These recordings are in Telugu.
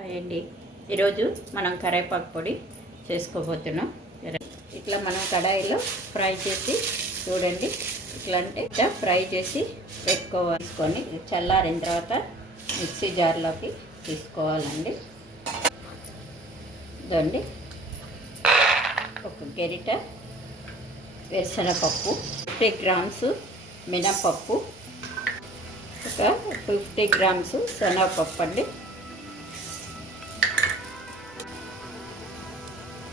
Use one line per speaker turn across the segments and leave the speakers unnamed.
అండి ఈరోజు మనం కరేపాకు పొడి చేసుకోబోతున్నాం. ఇట్లా మనం కడాయిలో ఫ్రై చేసి చూడండి. ఇట్లా అంటే ఇట్లా ఫ్రై చేసి పెట్టుకోవాల్సుకొని చల్లారిన తర్వాత మిక్సీ జార్లోకి తీసుకోవాలండి. ఇదండి ఒక గెరిట వేరుశనగపప్పు ఫిఫ్టీ గ్రామ్స్ మినపప్పు ఒక ఫిఫ్టీ గ్రామ్స్ శనగపప్పు అండి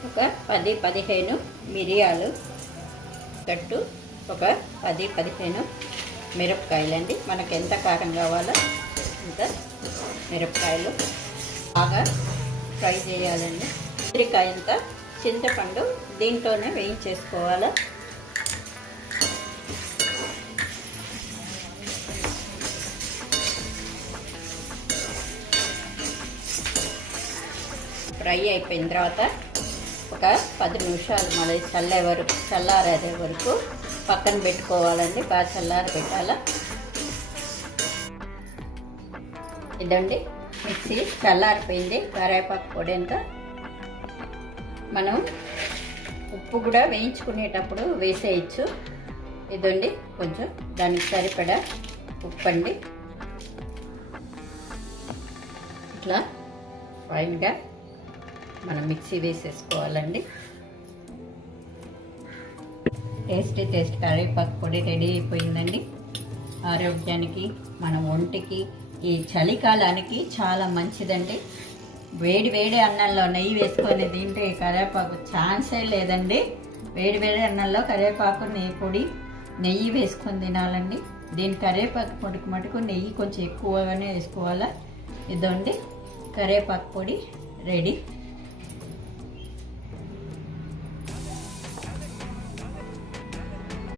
ఒక పది పదిహేను మిరియాలు తట్టు ఒక పది పదిహేను మిరపకాయలండి. మనకు ఎంత కారం కావాలో అంత మిరపకాయలు బాగా ఫ్రై చేయాలండి. ఉసిరికాయ అంతా చింతపండు దీంట్లోనే వేయించేసుకోవాలి. ఫ్రై అయిపోయిన తర్వాత ఒక పది నిమిషాలు మళ్ళీ చల్లే వరకు చల్లారే వరకు పక్కన పెట్టుకోవాలండి. బాగా చల్లారి పెట్టాలా? ఇదండి మిక్సీ చల్లారిపోయింది. కరేపాకు పొడి ఇంకా మనం ఉప్పు కూడా వేయించుకునేటప్పుడు వేసేయచ్చు. ఇదండి కొంచెం దానికి సరిపడా ఉప్పు అండి ఇట్లా ఫైన్గా మనం మిక్సీ వేసేసుకోవాలండి. టేస్టీ టేస్ట్ కరివేపాకు పొడి రెడీ అయిపోయిందండి. ఆరోగ్యానికి మన ఒంటికి ఈ చలికాలానికి చాలా మంచిదండి. వేడి వేడి అన్నంలో నెయ్యి వేసుకొని తింటే కరివేపాకు ఛాన్సే లేదండి. వేడి వేడి అన్నంలో కరివేపాకు నెయ్యి పొడి నెయ్యి వేసుకొని తినాలండి. దీని కరివేపాకు పొడికి మటుకు నెయ్యి కొంచెం ఎక్కువగానే వేసుకోవాలా? ఇదండి కరివేపాకు పొడి రెడీ.